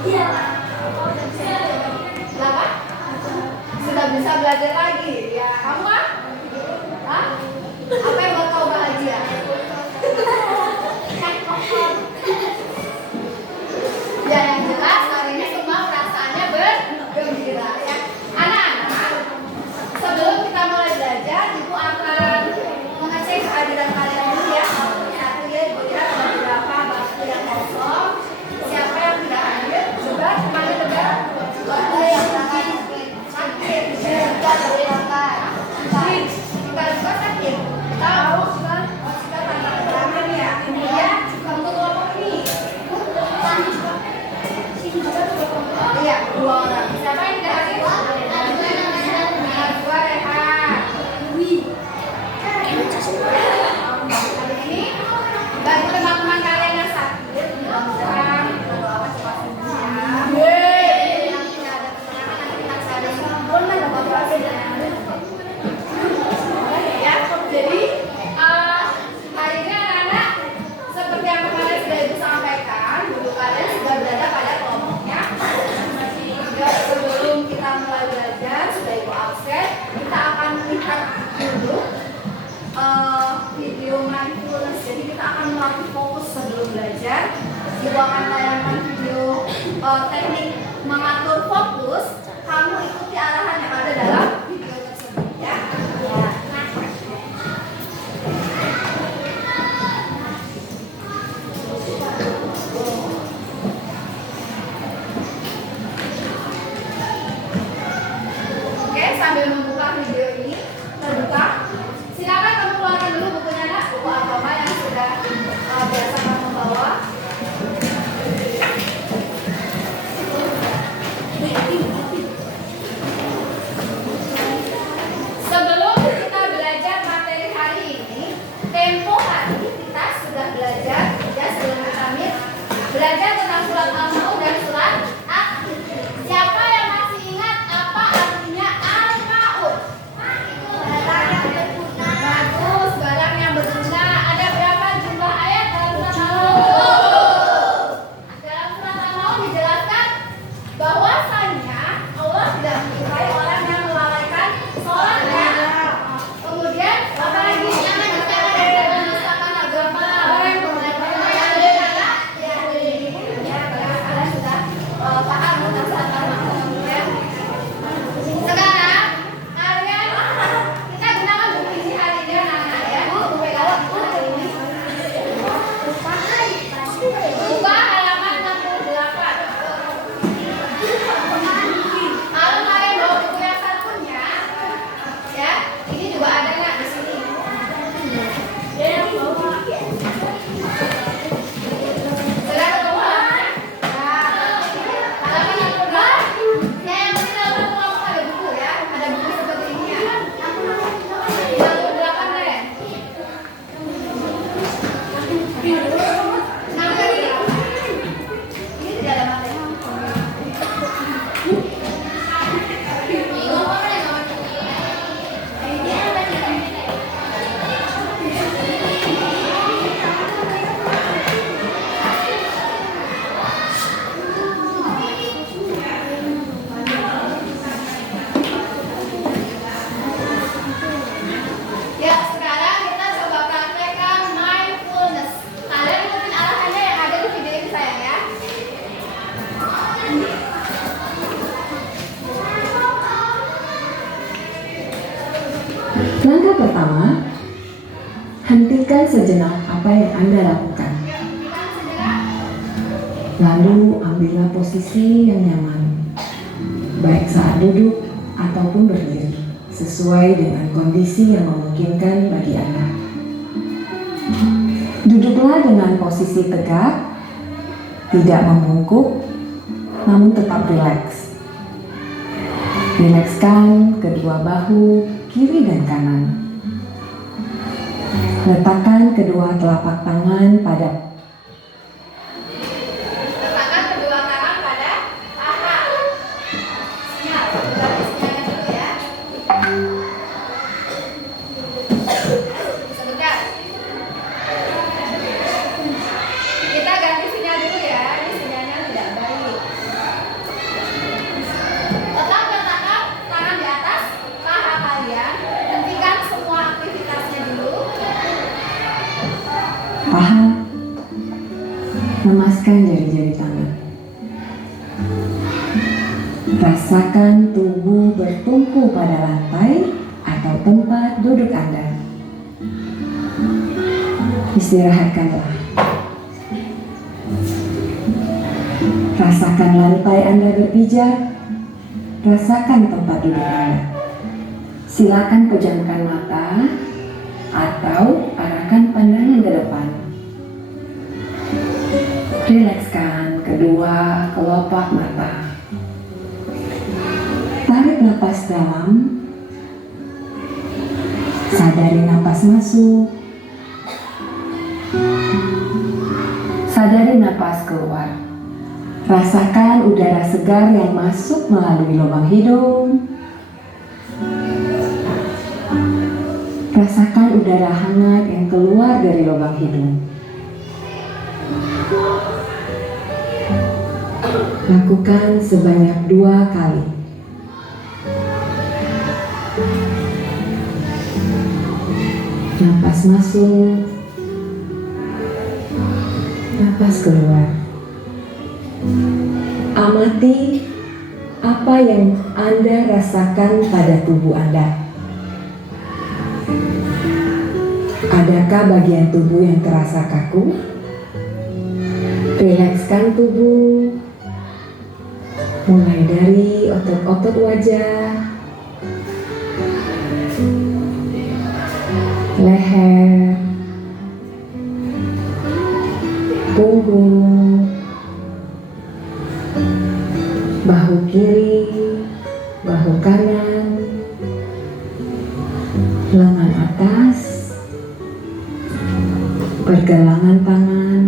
Iya. Kenapa? Sudah bisa belajar lagi. Ya, kamu kan? Hah? Apa yang buat kau bahagia? Ya, yang jelas hari ini semua perasaannya bergembira ya. Anak-anak, sebelum kita mulai belajar, ibu akan mengecek kehadiran kalian dulu ya. Satu ya, ibu lihat ada beberapa bangku yang kosong. Siapa yang tidak hadir? Coba kemana coba? Bangku yang sakit. Sakit. Kita berangkat. Kita juga sakit. Tahu kan? Kita tanpa keterangan ya. Kemudian kamu kelompok ini. Iya, 2 orang. Siapa yang tidak hadir? Dua Rehan. Hari ini bagi teman-teman kalian yang sakit, sekarang berdoa cepat sembuh ya. Yang tidak ada keterangan nanti kita cari sempurna dapat hasilnya. Ya, jadi hari ini anak-anak seperti yang kemarin sudah ibu sampaikan, dulu kalian sudah berada pada kelompoknya. Sebelum kita mulai belajar, sudah ibu absen, kita akan lihat dulu video mindfulness. Jadi kita akan melatih fokus sebelum belajar. Ibu akan tayangkan video teknik mengatur fokus. Kamu ikuti arahan yang ada dalam video tersebut ya. Oke, sambil membuka video ini terbuka, silakan kamu keluarkan dulu bukunya nak, buku agama yang sudah biasa kamu bawa. Sebelum kita belajar materi hari ini, tempo hari kita sudah belajar ya, sebelum kita belajar tentang surat Al-Maun dan surat At-Tin. Siapa yang masih ingat apa artinya Al-Maun? Bagus, barang yang berguna. Ada berapa jumlah ayat dalam surat Al-Maun? Dalam surat Al-Maun dijelaskan bahwasanya Allah tidak menyukai orang yang melalaikan sholatnya. Kemudian apa lagi? Mendustakan agama. Kalian sudah paham tentang surat Al-Maun ya? Sekarang kalian kita gunakan buku isi hari ini anak-anak ya. Buku pegangan buku hari ini. Buka halaman 68. Kalau kalian bawa buku yang satunya, ya, ini juga ada nggak di sini? Sudah ketemu halamannya? Halaman 68. Ya, yang penting dalam satu kelompok ada buku ya, ada buku seperti ini ya. 68 deh. Kenapa ini? Ini tidak ada materi. Ya, sekarang kita coba praktekkan mindfulness. Kalian ikutin arahannya yang ada di video ini sayang ya. Langkah pertama, hentikan sejenak apa yang Anda lakukan. Lalu ambillah posisi yang nyaman, baik saat duduk ataupun berdiri, sesuai dengan kondisi yang memungkinkan bagi Anda. Duduklah dengan posisi tegak, tidak membungkuk, namun tetap rileks. Rilekskan kedua bahu, kiri dan kanan. Letakkan kedua telapak tangan pada Letakkan kedua tangan pada paha. Sinyal, berarti sinyalnya dulu ya. Sebentar. Kita ganti sinyal dulu ya. Ini sinyalnya tidak baik. Rilekskan jari-jari tangan. Rasakan tubuh bertumpu pada lantai atau tempat duduk Anda. Istirahatkanlah. Rasakan lantai Anda berpijak. Rasakan tempat duduk Anda. Silakan pejamkan mata atau arahkan pandangan ke depan. Rilekskan kedua kelopak mata. Tarik napas dalam. Sadari napas masuk. Sadari napas keluar. Rasakan udara segar yang masuk melalui lubang hidung. Rasakan udara hangat yang keluar dari lubang hidung. Lakukan sebanyak 2 kali. Napas masuk, napas keluar. Amati apa yang Anda rasakan pada tubuh Anda. Adakah bagian tubuh yang terasa kaku? Rilekskan tubuh, mulai dari otot-otot wajah, leher, punggung, bahu kiri, bahu kanan, lengan atas, pergelangan tangan,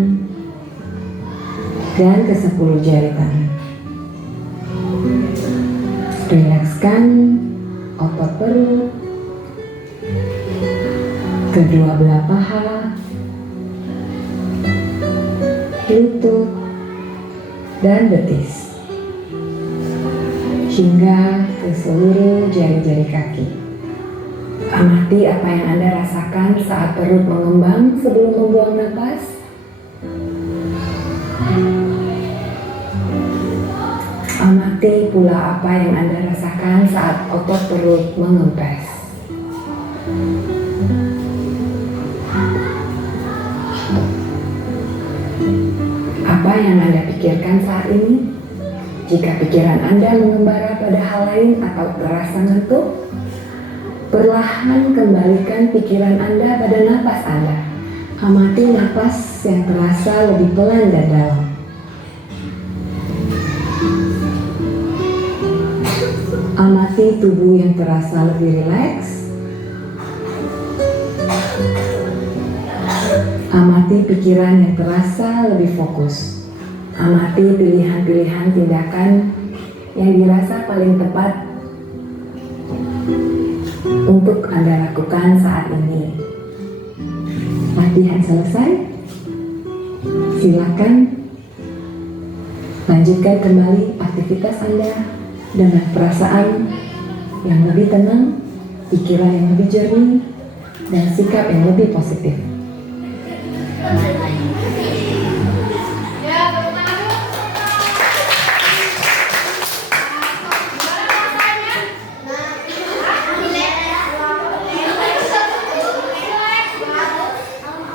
dan ke-10 jari tangan. Rilekskan otot perut, kedua belah paha, lutut, dan betis, hingga ke seluruh jari-jari kaki. Amati apa yang Anda rasakan saat perut mengembang sebelum membuang napas. Amati pula apa yang Anda rasakan saat otot perut mengempes. Apa yang Anda pikirkan saat ini? Jika pikiran Anda mengembara pada hal lain atau terasa ngantuk, perlahan kembalikan pikiran Anda pada napas Anda. Amati napas yang terasa lebih pelan dan dalam. Amati tubuh yang terasa lebih rileks. Amati pikiran yang terasa lebih fokus. Amati pilihan-pilihan tindakan yang dirasa paling tepat untuk Anda lakukan saat ini. Latihan selesai. Silakan lanjutkan kembali aktivitas Anda dengan perasaan yang lebih tenang, pikiran yang lebih jernih, dan sikap yang lebih positif. Ya, tepuk tangan dulu. Gimana rasanya?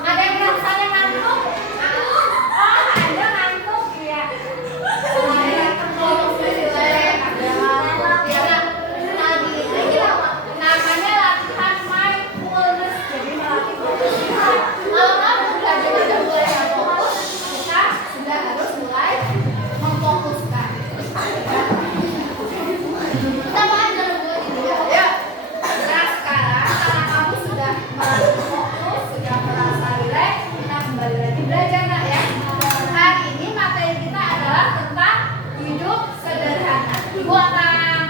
Ada yang rasanya ngantuk? Oh, ada ngantuk ya. Namanya latihan mindfulness. Jadi melatih fokus. Kalau kamu sudah mulai fokus, kita sudah harus mulai memfokuskan. Kita belajar dulu ya. Ya. Nah sekarang karena kamu sudah melatih fokus, sudah merasa rileks, kita kembali lagi belajar nak ya. Hari ini materi kita adalah tentang hidup sederhana. Ibu akan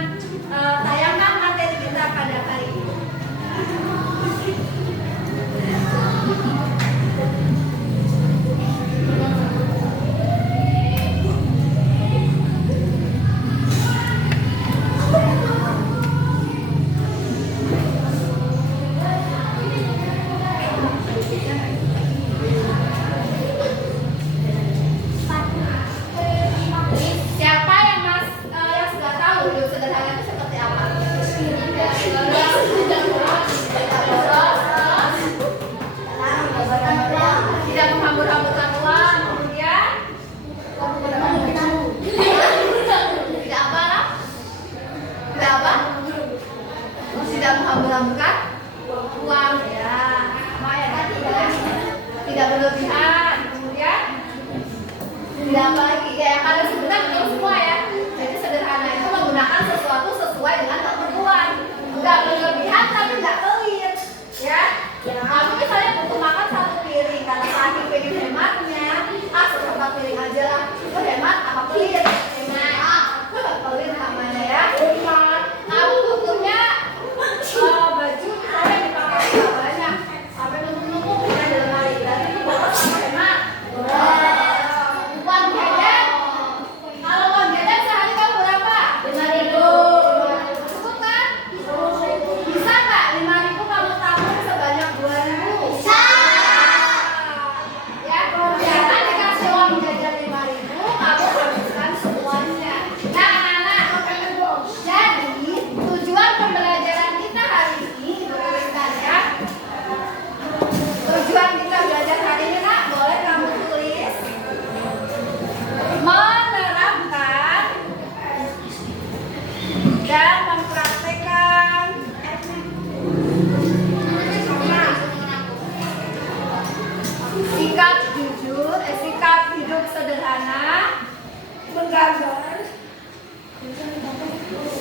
tayangkan materi kita pada hari ini.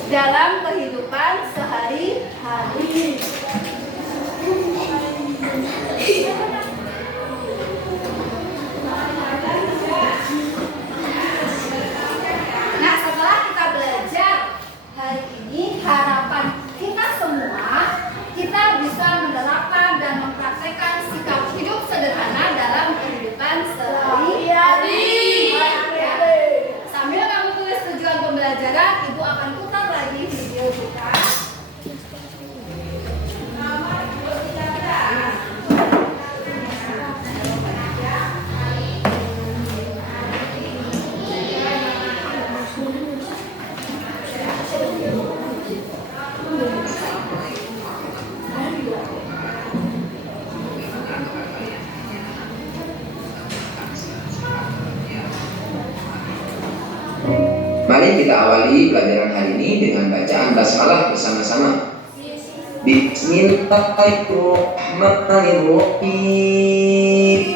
dalam kehidupan sehari-hari. Nah, setelah kita belajar hari ini, harapan kita semua kita bisa menerapkan dan mempraktekkan sikap hidup sederhana dalam kehidupan sehari-hari. Ya. Sambil kamu tulis tujuan pembelajaran, Ibu akan putar lagi video kita. Mari kita awali pelajaran hari ini dengan bacaan basmalah bersama-sama. Bismillahirrahmanirrahim.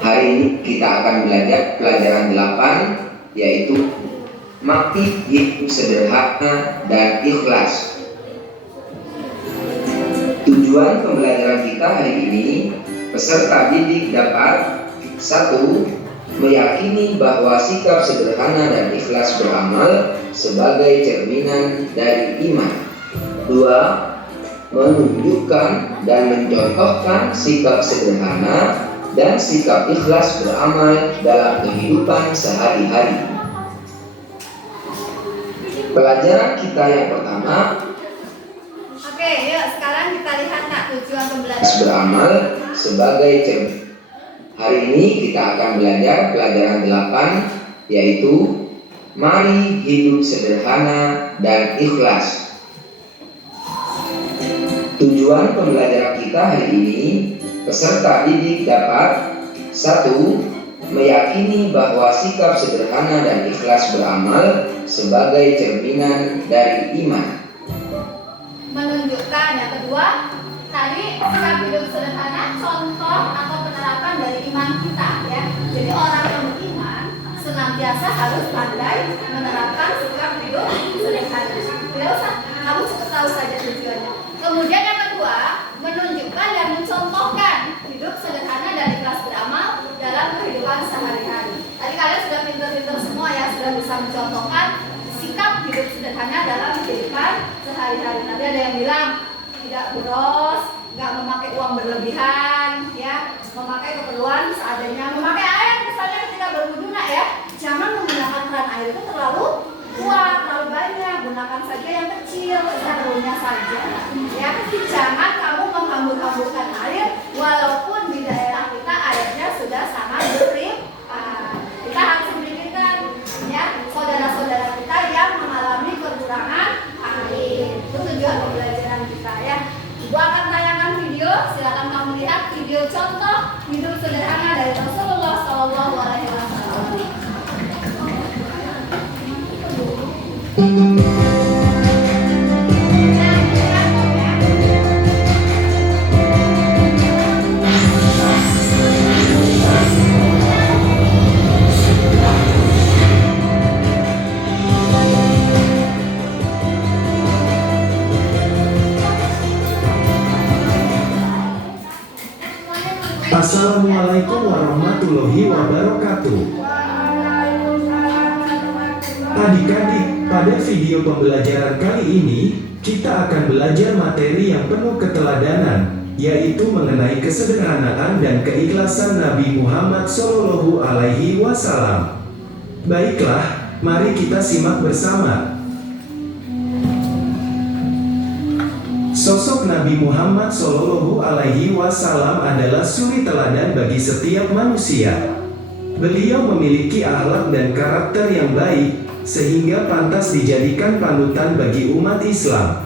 Hari ini kita akan belajar pelajaran 8, yaitu makna hidup sederhana dan ikhlas. Tujuan pembelajaran kita hari ini, peserta didik dapat 1. Meyakini bahwa sikap sederhana dan ikhlas beramal sebagai cerminan dari iman. 2. Menunjukkan dan mencontohkan sikap sederhana dan sikap ikhlas beramal dalam kehidupan sehari-hari. Pelajaran kita yang pertama, Oke, yuk sekarang kita lihat Kak tujuan pembelajaran. beramal sebagai cerminan. Hari ini kita akan belajar pelajaran 8, yaitu mari hidup sederhana dan ikhlas. Tujuan pembelajaran kita hari ini, peserta didik dapat 1. Meyakini bahwa sikap sederhana dan ikhlas beramal sebagai cerminan dari iman. Menunjukkan yang kedua, tadi sikap hidup sederhana contoh atau penerapan dari iman kita ya. Jadi orang yang beriman senantiasa harus pandai menerapkan sikap hidup sederhana. Tidak usah, kamu cukup tahu saja tujuannya. Kemudian yang kedua, menunjukkan dan mencontohkan hidup sederhana dan ikhlas beramal dalam kehidupan sehari-hari. Tadi kalian sudah pintar-pintar semua ya, sudah bisa mencontohkan sikap hidup sederhana dalam kehidupan sehari-hari. Nanti ada yang bilang tidak boros, nggak memakai uang berlebihan, ya, memakai keperluan seadanya, memakai air misalnya ketika berwudu ya, jangan menggunakan keran air itu terlalu kuat, terlalu banyak, gunakan saja yang kecil, seperlunya saja, ya, jangan kamu menghambur-hamburkan air, walaupun di daerah kita airnya sudah sangat berlimpah. Kita harus berikan, ya, saudara-saudara kita yang mengalami kekurangan air. Itu tujuan pembelajaran kita ya. Ibu akan tayangkan video, silakan kamu lihat video contoh hidup sederhana dari Rasulullah SAW. Assalamualaikum warahmatullahi wabarakatuh. Adik-adik, pada video pembelajaran kali ini, kita akan belajar materi yang penuh keteladanan, yaitu mengenai kesederhanaan dan keikhlasan Nabi Muhammad SAW. Baiklah, mari kita simak bersama. Sosok Nabi Muhammad SAW adalah suri teladan bagi setiap manusia. Beliau memiliki akhlak dan karakter yang baik, sehingga pantas dijadikan panutan bagi umat Islam.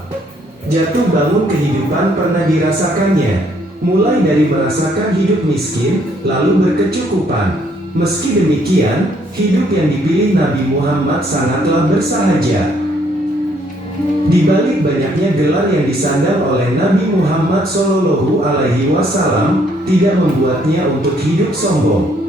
Jatuh bangun kehidupan pernah dirasakannya, mulai dari merasakan hidup miskin, lalu berkecukupan. Meski demikian, hidup yang dipilih Nabi Muhammad sangatlah bersahaja. Di balik banyaknya gelar yang disandang oleh Nabi Muhammad SAW, tidak membuatnya untuk hidup sombong.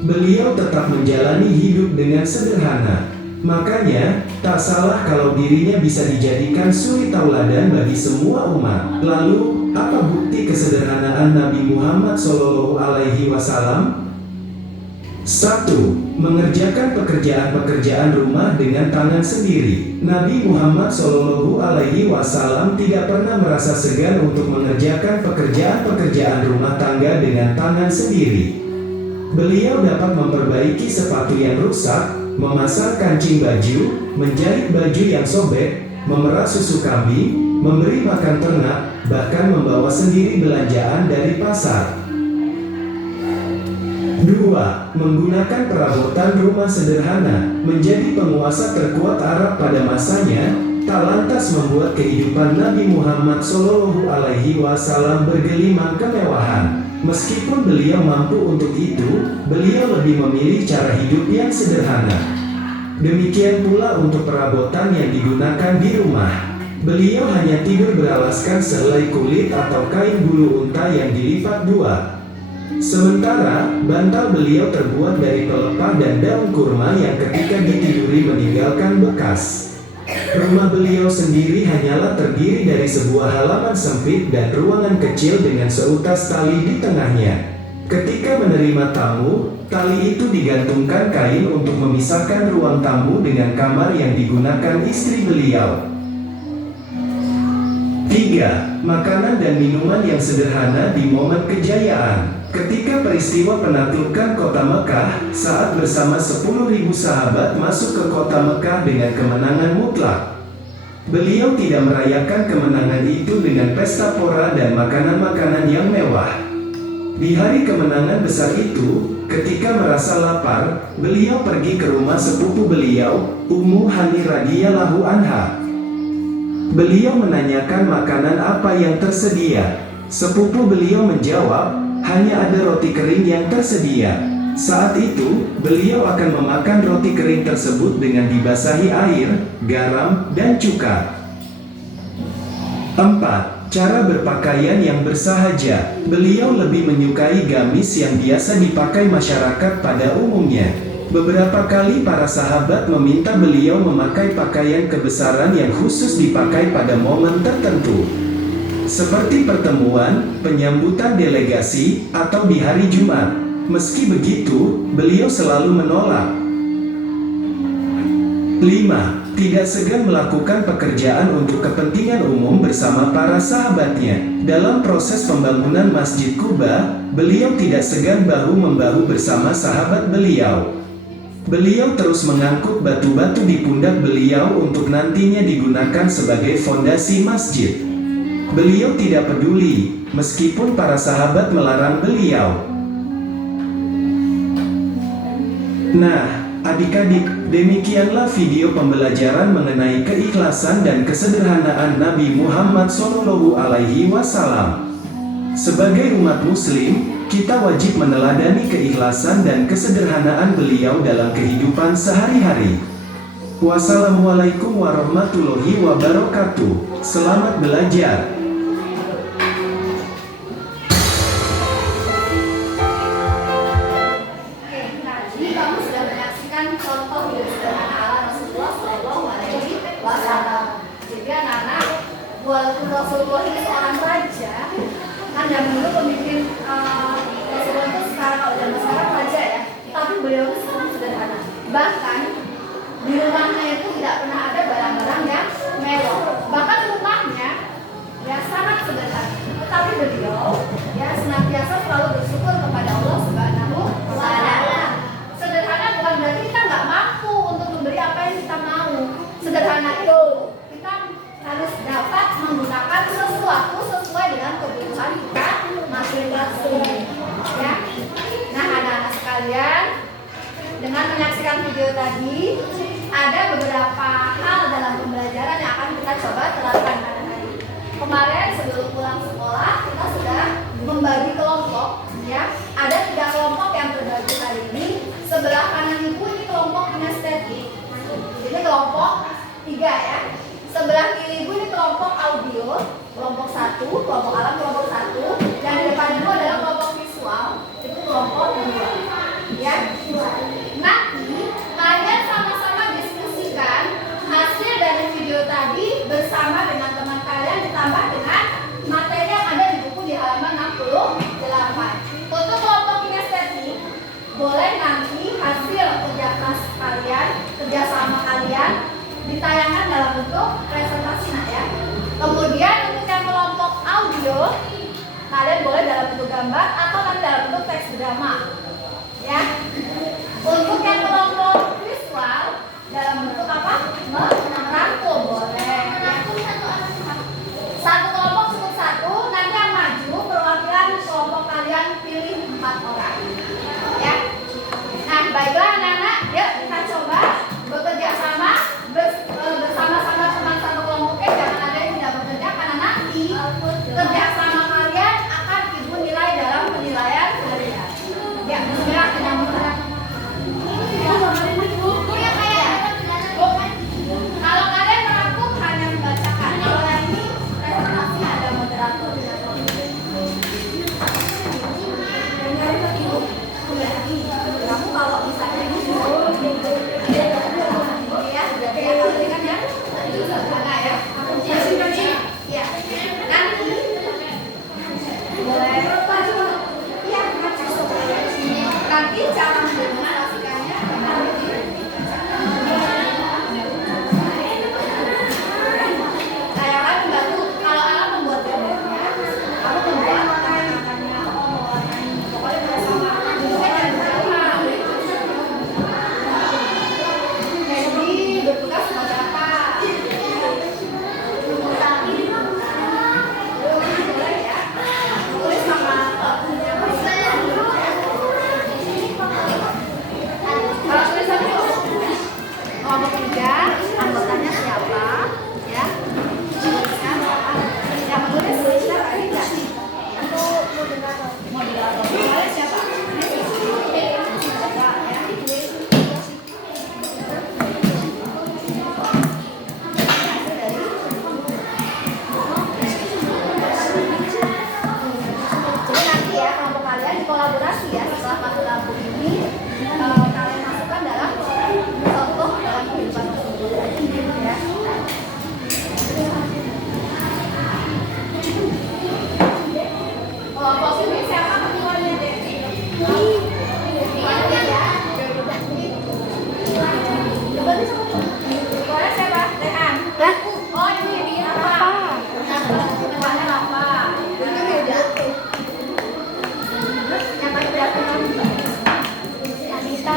Beliau tetap menjalani hidup dengan sederhana. Makanya, tak salah kalau dirinya bisa dijadikan suri tauladan bagi semua umat. Lalu, apa bukti kesederhanaan Nabi Muhammad SAW? 1. Mengerjakan pekerjaan-pekerjaan rumah dengan tangan sendiri. Nabi Muhammad SAW tidak pernah merasa segan untuk mengerjakan pekerjaan-pekerjaan rumah tangga dengan tangan sendiri. Beliau dapat memperbaiki sepatu yang rusak, memasang kancing baju, menjahit baju yang sobek, memerah susu kambing, memberi makan ternak, bahkan membawa sendiri belanjaan dari pasar. 2. Menggunakan perabotan rumah sederhana. Menjadi penguasa terkuat Arab pada masanya, tak lantas membuat kehidupan Nabi Muhammad SAW bergelimang kemewahan. Meskipun beliau mampu untuk itu, beliau lebih memilih cara hidup yang sederhana. Demikian pula untuk perabotan yang digunakan di rumah. Beliau hanya tidur beralaskan sehelai kulit atau kain bulu unta yang dilipat dua. Sementara, bantal beliau terbuat dari pelepah dan daun kurma yang ketika ditiduri meninggalkan bekas. Rumah beliau sendiri hanyalah terdiri dari sebuah halaman sempit dan ruangan kecil dengan seutas tali di tengahnya. Ketika menerima tamu, tali itu digantungkan kain untuk memisahkan ruang tamu dengan kamar yang digunakan istri beliau. 3. Makanan dan minuman yang sederhana di momen kejayaan. Ketika peristiwa penaklukan kota Mekah, saat bersama 10.000 sahabat masuk ke kota Mekah dengan kemenangan mutlak. Beliau tidak merayakan kemenangan itu dengan pesta pora dan makanan-makanan yang mewah. Di hari kemenangan besar itu, ketika merasa lapar, beliau pergi ke rumah sepupu beliau, Ummu Hani radhiyallahu anha. Beliau menanyakan makanan apa yang tersedia. Sepupu beliau menjawab, hanya ada roti kering yang tersedia. Saat itu, beliau akan memakan roti kering tersebut dengan dibasahi air, garam, dan cuka. 4. Cara berpakaian yang bersahaja. Beliau lebih menyukai gamis yang biasa dipakai masyarakat pada umumnya. Beberapa kali para sahabat meminta beliau memakai pakaian kebesaran yang khusus dipakai pada momen tertentu, seperti pertemuan, penyambutan delegasi, atau di hari Jumat. Meski begitu, beliau selalu menolak. 5. Tidak segan melakukan pekerjaan untuk kepentingan umum bersama para sahabatnya. Dalam proses pembangunan Masjid Quba, beliau tidak segan bahu-membahu bersama sahabat beliau. Beliau terus mengangkut batu-batu di pundak beliau untuk nantinya digunakan sebagai fondasi masjid. Beliau tidak peduli, meskipun para sahabat melarang beliau. Nah, adik-adik, demikianlah video pembelajaran mengenai keikhlasan dan kesederhanaan Nabi Muhammad SAW. Sebagai umat muslim, kita wajib meneladani keikhlasan dan kesederhanaan beliau dalam kehidupan sehari-hari. Wassalamualaikum warahmatullahi wabarakatuh. Selamat belajar. Contoh hidup sederhana ala Rasulullah SAW. Jadi anak-anak, walaupun Rasulullah ini seorang raja, kan zaman dulu pemimpin Rasulullah itu sekarang kalau zaman sekarang raja ya, tapi beliau itu sangat sederhana. Bahkan di rumahnya itu tidak pernah ada barang-barang yang mewah. Bahkan rumahnya ya sangat sederhana. Tetapi beliau ya senantiasa selalu bersyukur kepada Allah Subhanahu wa Ta'ala. Sederhana bukan berarti kita nggak mampu untuk memberi apa yang kita mau. Sederhana itu kita harus dapat menggunakan sesuatu sesuai dengan kebutuhan kita masing-masing. Ya. Nah, anak-anak sekalian, dengan menyaksikan video tadi, ada beberapa hal dalam pembelajaran yang akan kita coba terapkan pada hari ini. Kemarin sebelum pulang sekolah kita sudah membagi kelompok. Ya, ada 3 kelompok yang terbagi hari ini. Sebelah kanan ibu ini kelompok kinestetik. Ini kelompok 3 ya. Sebelah kiri ibu ini kelompok audio, kelompok 1, kelompok alam kelompok 1. Yang di depan ibu adalah kelompok visual, itu kelompok 2. Ya. Nanti kalian sama-sama diskusikan hasil dari video tadi bersama dengan teman kalian ditambah dengan materi yang ada di buku di halaman 68. Untuk kelompok kinestetik, boleh nanti hasil kerja keras kalian, kerjasama kalian ditayangkan dalam bentuk presentasi ya. Kemudian untuk yang kelompok audio, kalian boleh dalam bentuk gambar atau nanti dalam bentuk teks drama. Ya. Untuk yang kelompok visual dalam bentuk apa? Merangkum boleh. Satu kelompok untuk satu, nanti yang maju perwakilan kelompok kalian pilih 4 orang. Ya. Nah, baiklah anak-anak, yuk kita coba bekerja sama bersama-sama teman satu kelompoknya. Jangan ada yang tidak bekerja karena nanti kerjasama kalian akan ibu nilai dalam penilaian kalian. Ya, bismillah kita mulai. Kalau kalian merangkum hanya membacakan. Kalau yang ini presentasi ada moderator. Kamu kalau misalnya ini ya, jadi ya kalau ini kan ya sederhana ya. Ya, nanti boleh ya nanti cara mendemonstrasikannya saya akan membantu. Kalau alam membuat gambarnya, aku membuat kata-katanya, aku mewarnai, pokoknya bersama. Bentuknya jangan berjauhan. Jadi bertugas sebagai apa? Boleh ya. Tulis sama kalau tulisannya kelompok 3, anggotanya siapa? Ya. Tuliskan siapa? Yang menulis siapa? Rika. Moderator. Kemarin siapa? Siapa ya? Jadi nanti ya kelompok kalian dikolaborasi ya setelah satu lagu ini kalian masukkan dalam contoh dalam kehidupan tersebut ya. Kelompok ini siapa ketuanya deh? Ketuanya siapa? Rehan. Oh ini apa? Ketuanya apa? Yang paling berarti Anita.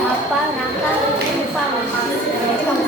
Apa? Nata. Lupa. Jadi kamu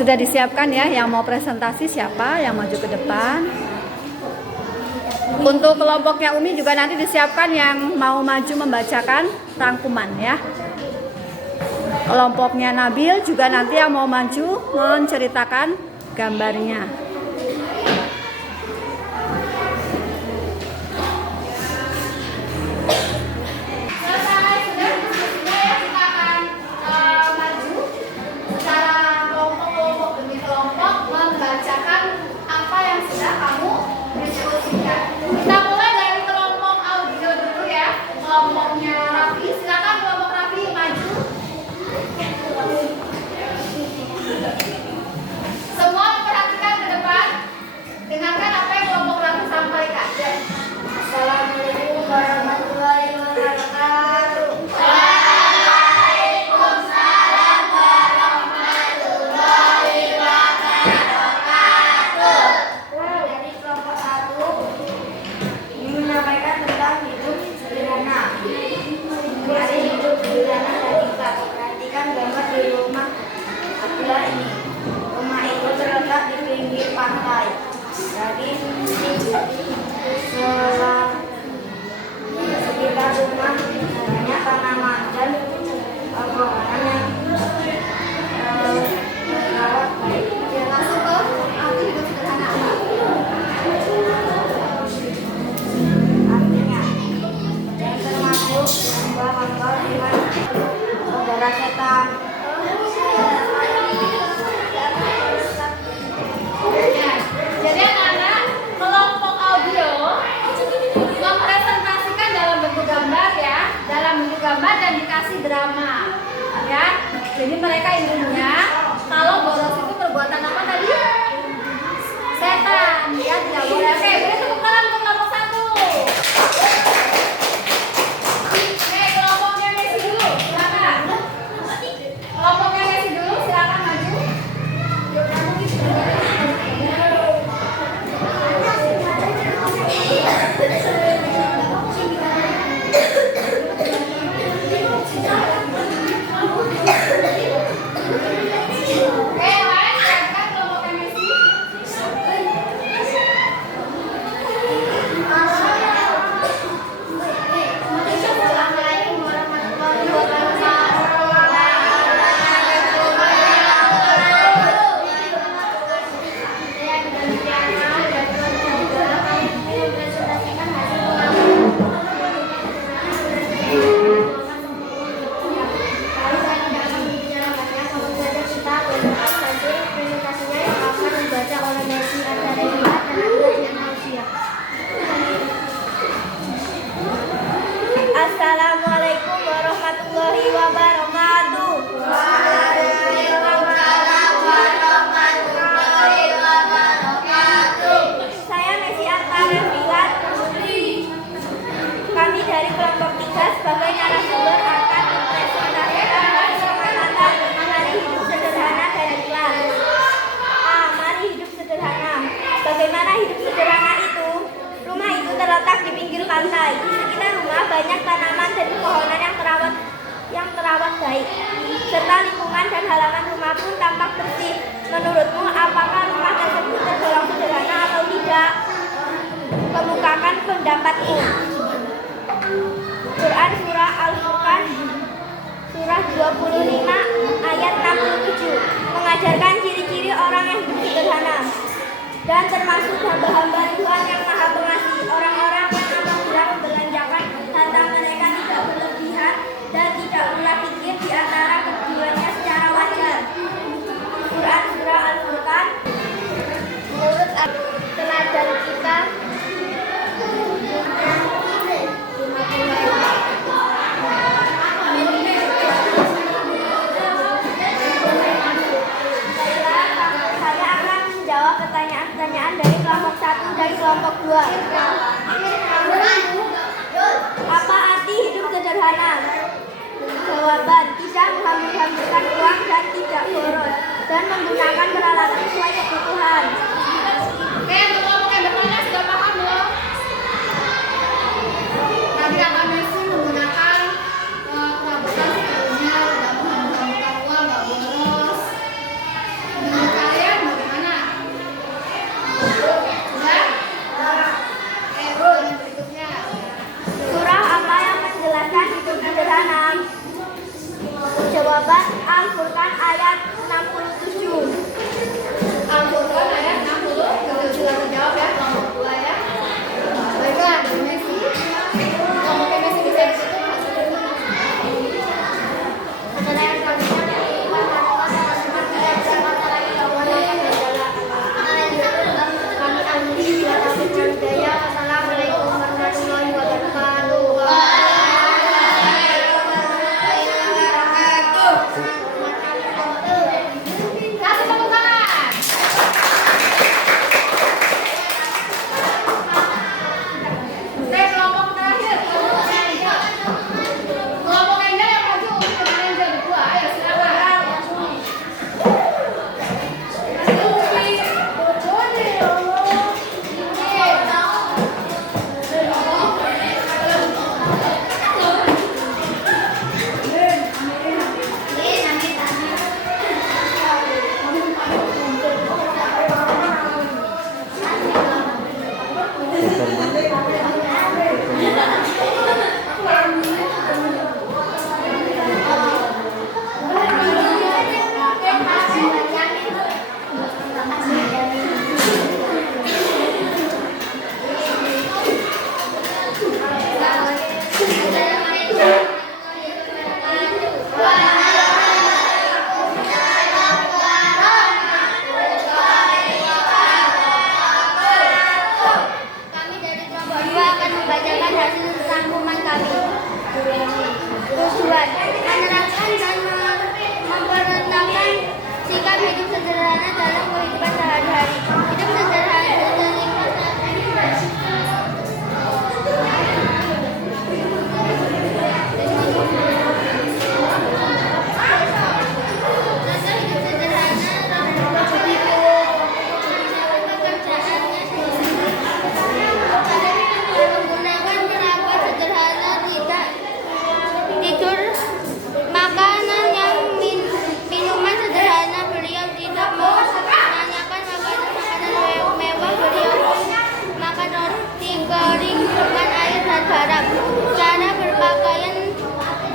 Sudah disiapkan ya, yang mau presentasi siapa yang maju ke depan. Untuk kelompoknya Umi juga nanti disiapkan yang mau maju membacakan rangkuman ya. Kelompoknya Nabil juga nanti yang mau maju menceritakan gambarnya. Kita mulai dari kelompok audio dulu ya. Kelompoknya Raffi, silakan kelompok Raffi maju. Semua memperhatikan ke depan. Dengarkan apa yang kelompok Raffi sampaikan. Assalamualaikum warahmatullahi wabarakatuh. Waalaikumsalam warahmatullahi wabarakatuh. Dari kelompok 1 ini menyampaikan tentang hidup sederhana. Mari hidup sederhana dan ikhlas. Perhatikan gambar di rumah adalah ini. Rumah itu terletak di pinggir pantai. Jadi sekitar rumah banyak tanaman dan pepohonan yang terawat baik. Langsung ke arti hidup sederhana. Artinya yang termasuk hamba-hamba iman, saudara setan. Jadi anak-anak kelompok audio mempresentasikan dalam bentuk gambar ya, dalam bentuk gambar dan dikasih drama ya. Jadi mereka intinya kalau boros itu perbuatan apa tadi? Setan ya, tidak boleh. Oke, beri tepuk tangan untuk kelompok 1. Oke, kelompoknya Messi dulu, silakan. Kelompoknya Messi dulu, silakan maju. Oke, lain silakan kelompoknya Messi. Assalamualaikum warahmatullahi Assalamualaikum warahmatullahi wabarakatuh. Waalaikumsalam warahmatullahi wabarakatuh. Saya Messi Artana Filat. Kami dari kelompok 3 sebagai narasumber akan mempresentasikan pengamatan mengenai hidup sederhana dan ikhlas. Mari hidup sederhana. Bagaimana hidup sederhana itu? Rumah itu terletak di pinggir pantai. Di sekitar rumah banyak tanaman dan pepohonan yang terawat baik. Serta lingkungan dan halaman rumah pun tampak bersih. Menurutmu, apakah rumah tersebut tergolong sederhana atau tidak? Kemukakan pendapatmu. Quran Surah Al-Furqan Surah 25 ayat 67 mengajarkan ciri-ciri orang yang hidup sederhana dan termasuk hamba-hamba Tuhan yang Maha Pengasih, orang-orang yang apabila membelanjakan harta mereka tidak berlebihan dan tidak pula pikir di antara keduanya secara wajar. Quran Surah Al-Furqan. Menurut teladan kita, saya akan menjawab pertanyaan-pertanyaan dari kelompok 1 dan kelompok 2. Apa arti hidup sederhana? Jawaban: Kisah Muhammad hidup sederhana dalam kehidupan sehari-hari. Hidup sederhana menggunakan perabot sederhana, tidak tidur, makanan yang minuman sederhana. Beliau tidak menanyakan makanan mewah. Beliau makan roti kering dengan air dan garam.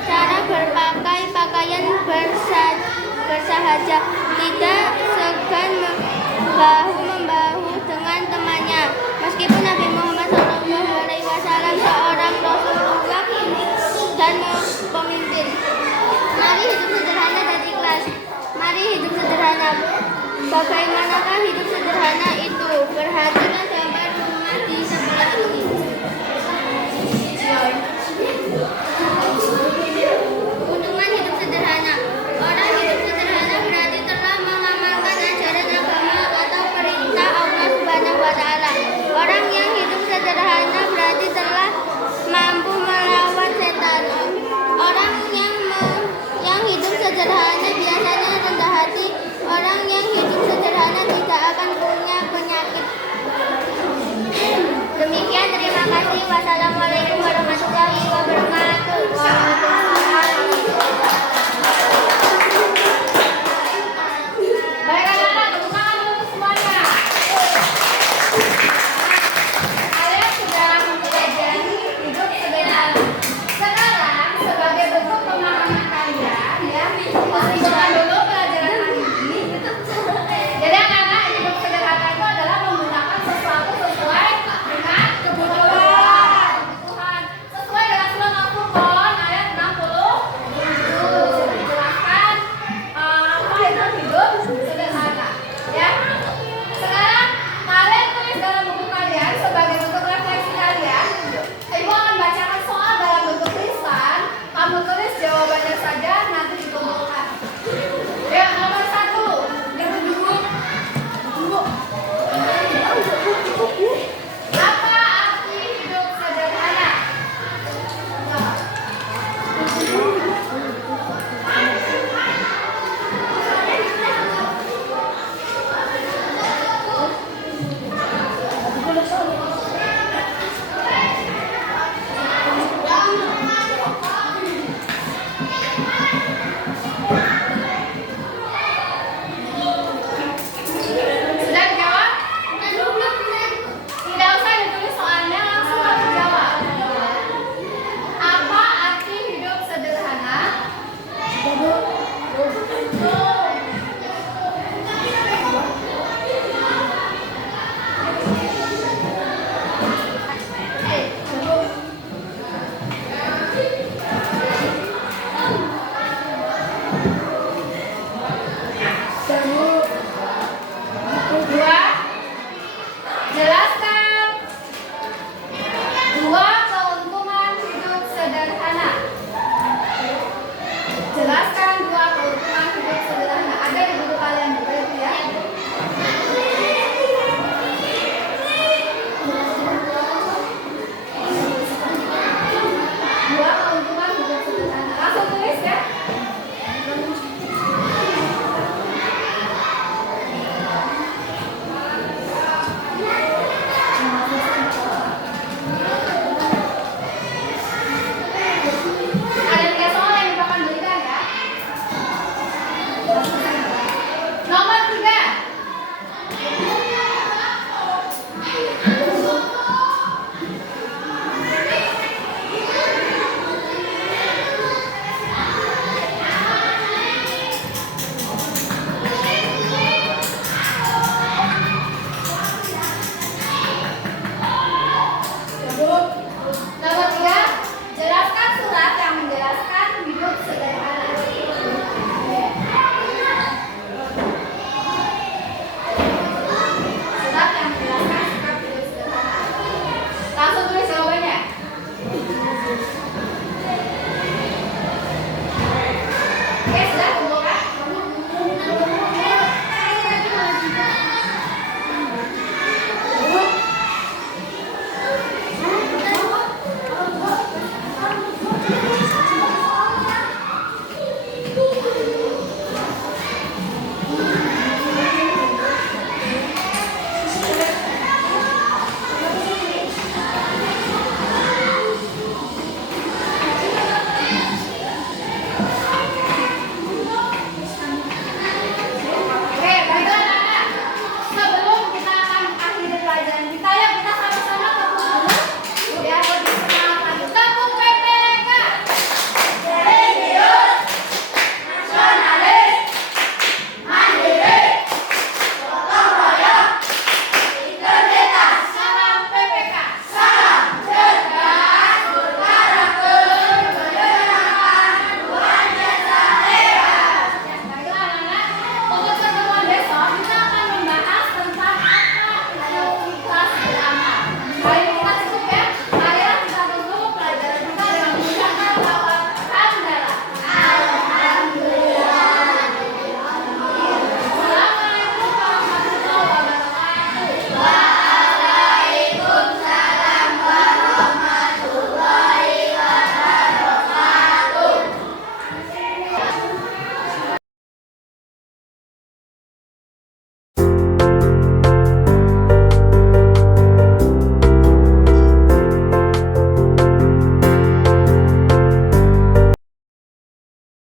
Cara berpakai pakaian bersahaja, tidak segan bahu-membahu dengan temannya. Meskipun Nabi Muhammad SAW seorang Rasulullah dan pemimpin. Mari hidup sederhana dan ikhlas. Mari hidup sederhana. Bagaimanakah hidup sederhana itu? Perhatikan